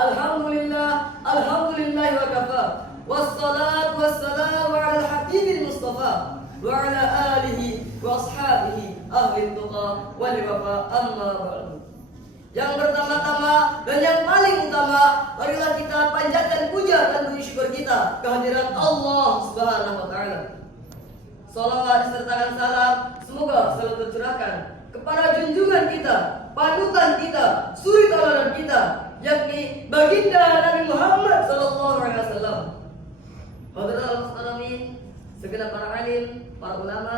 Alhamdulillah, alhamdulillah wa kafa. Wassalatu wassalamu ala al-habibil mustafa wa ala alihi wa ashabihi ahli tuqa wal wafa, amma ba'du. Yang pertama-tama dan yang paling utama, marilah kita panjatkan puja dan puji syukur kita kehadiran Allah Subhanahu wa taala. Salawat disertakan salam semoga selalu tercurahkan kepada junjungan kita, panutan kita, suri tauladan kita, yakni baginda Nabi Muhammad sallallahu alaihi wasallam. Hadirin muslimin, segenap para alim, para ulama,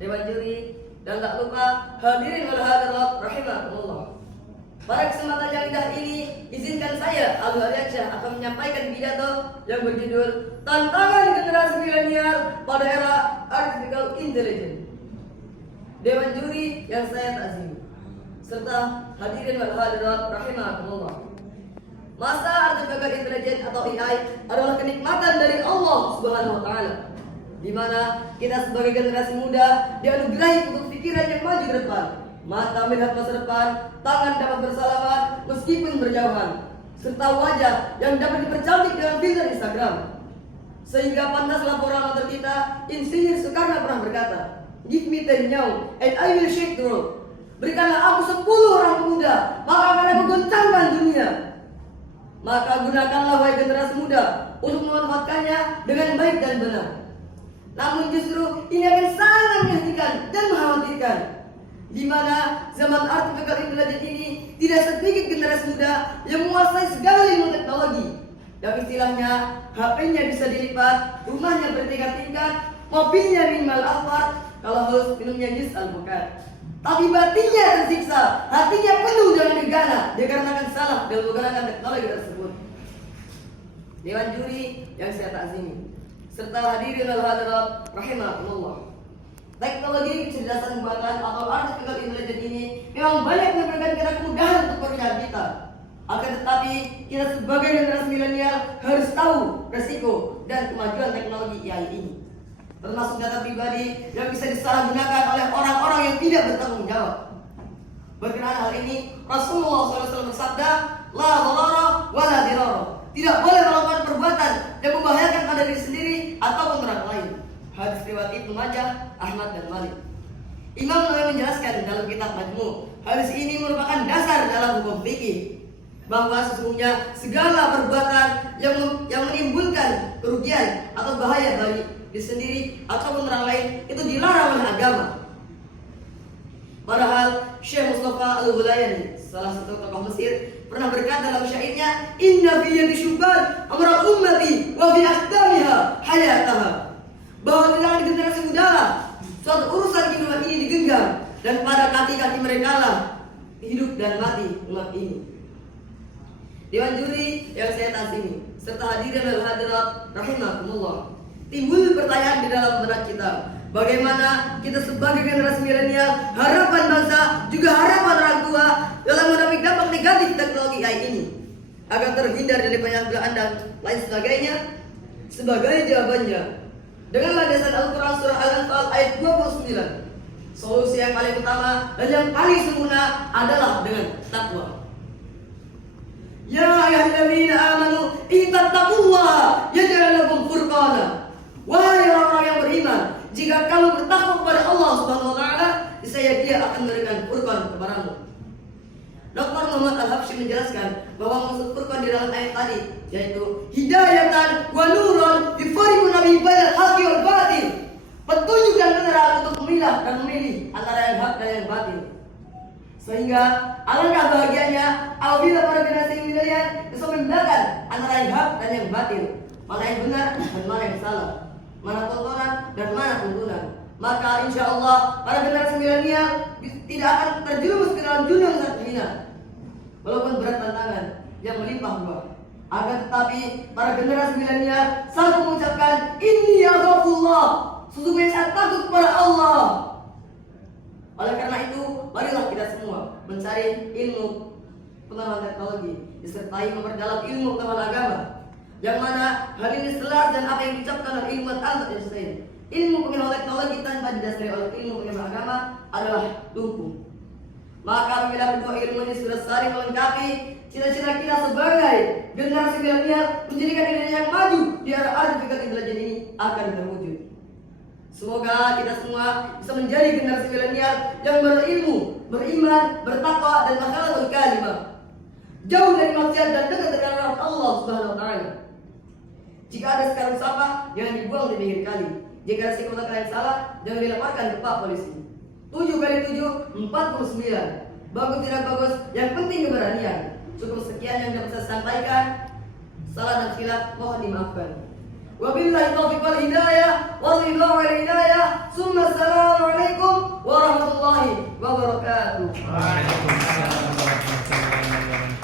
dewan juri, dan tak lupa hadirin wal hadirat rahimakumullah. Pada kesempatan yang indah ini, izinkan saya Abu Aryasyah akan menyampaikan pidato yang berjudul Tantangan Generasi Milenial pada Era Artificial Intelligence. Dewan juri yang saya takzimi, serta hadirin wal hadirat rahimakumullah. Masa artificial intelligence atau AI adalah kenikmatan dari Allah Subhanahu wa taala, di mana kita sebagai generasi muda dianugerahi untuk pikiran yang maju ke depan, mata melihat masa depan, tangan dapat bersalaman meskipun berjauhan, serta wajah yang dapat dipercantik dengan filter Instagram. Sehingga pantaslah proklamator kita, Insinyur Soekarno pernah berkata, "Give me 10 nyaw and I will shake the world." Berikanlah aku 10 orang muda, maka akan aku goncangkan dunia. Maka gunakanlah wahai generasi muda untuk memanfaatkannya dengan baik dan benar. Namun justru ini akan sangat menyedihkan dan mengkhawatirkan, di mana zaman artificial intelligence ini tidak sedikit generasi muda yang menguasai segala ilmu teknologi. Yang istilahnya HP-nya bisa dilipat, rumahnya bertingkat-tingkat, mobilnya minimal Alphard, kalau harus minumnya jus alpukat. Tapi batinnya tersiksa, hatinya penuh dengan negara dikarenakan salah dalam menggunakan teknologi tersebut. Dewan juri yang saya takzimi, serta hadirin wal hadirat rahimakumullah. Teknologi kecerdasan buatan atau artificial intelligence ini memang banyak memberikan kita kemudahan untuk pekerjaan kita. Akan tetapi kita sebagai generasi milenial harus tahu resiko dan kemajuan teknologi AI ini, termasuk data pribadi yang bisa disalahgunakan oleh orang-orang yang tidak bertanggung jawab. Berkenaan hal ini, Rasulullah SAW bersabda, "La dharara wa la dirara." Tidak boleh melakukan perbuatan yang membahayakan pada diri sendiri ataupun orang lain. Hadis riwayat Ibnu Majah, Ahmad dan Malik. Imam Nawawi menjelaskan dalam kitab Majmu', hadis ini merupakan dasar dalam hukum fikih, bahwa sesungguhnya segala perbuatan yang menimbulkan kerugian atau bahaya bagi diri sendiri ataupun orang lain itu dilarang oleh agama. Padahal Syekh Mustafa Al-Ghulayani, salah satu tokoh Mesir, pernah berkata dalam syairnya, "Inna fi yadi syubban amra ummati wa fi akhdamiha hayataha." Bahwa di tangan generasi muda lah suatu urusan kehidupan ini digenggam, dan pada kaki-kaki mereka lah hidup dan mati umat ini. Dewan juri yang saya takzimi, serta hadirin wal hadirat rahimakumullah. Timbul pertanyaan di dalam benak kita, bagaimana kita sebagai generasi milenial, harapan bangsa, juga harapan orang tua dalam menghadapi dampak negatif teknologi AI ini, agar terhindar dari penyalahgunaan dan lain sebagainya. Sebagai jawabannya, dengan landasan Al-Quran surah Al-Anfal ayat 29, solusi yang paling utama dan yang paling sempurna adalah dengan takwa. Ya ayyuhalladzina amanu ittaqullaha yaj'al lakum furqana. Wahai orang-orang yang beriman, jika kamu bertakwa kepada Allah Subhanahu wa taala, niscaya Dia akan memberikan furqan kepadamu. Dr. Muhammad Al-Habsyi menjelaskan bahwa maksud furqan di dalam ayat tadi yaitu hidayatan wa nurun yufariqu nabi bainal haqqi wal batil. Petunjuk dan penerang untuk memilah dan memilih antara yang hak dan yang batil. Sehingga alangkah bahagianya apabila para generasi milenial bisa membedakan antara yang hak dan yang batil, mana yang benar dan mana yang salah, mana tontonan dan mana tuntunan. Maka insya Allah para generasi milenial tidak akan terjerumus ke dalam dunia yang sangat hina, walaupun berat tantangan yang melimpah ruah. Akan tetapi para generasi milenial selalu mengucapkan inni akhafullah, sesungguhnya saya takut kepada Allah. Oleh karena itu, marilah kita semua mencari ilmu pengetahuan teknologi, disertai memperdalam ilmu pengetahuan agama, yang mana hal ini selaras dan apa yang diucapkan oleh ilmu Albert Einstein. Ilmu pengetahuan teknologi tanpa didasari oleh ilmu pengetahuan agama adalah lumpuh. Maka apabila kedua ilmu ini sudah saling melengkapi, cita-cita kita sebagai generasi milenial menjadikan Indonesia yang maju di era artificial intelligence ini akan terwujud. Semoga kita semua bisa menjadi generasi milenial yang berilmu, beriman, bertakwa dan akhlakul karimah, jauh dari maksiat dan dekat dengan rahmat Allah Subhanahu wa taala. Jika ada sekarang sampah, jangan dibuang di pinggir kali. Jika ada sekolah kalian salah, jangan dilaporkan ke Pak Polisi. 7 kali 7, 49. Bagus tidak bagus, yang penting keberanian. Cukup sekian yang dapat saya sampaikan. Salah dan khilaf mohon dimaafkan. Wabillahi taufiq wal hidayah, wallahu wal hidayah. Summa assalamualaikum warahmatullahi wabarakatuh. Waalaikumsalam warahmatullahi wabarakatuh.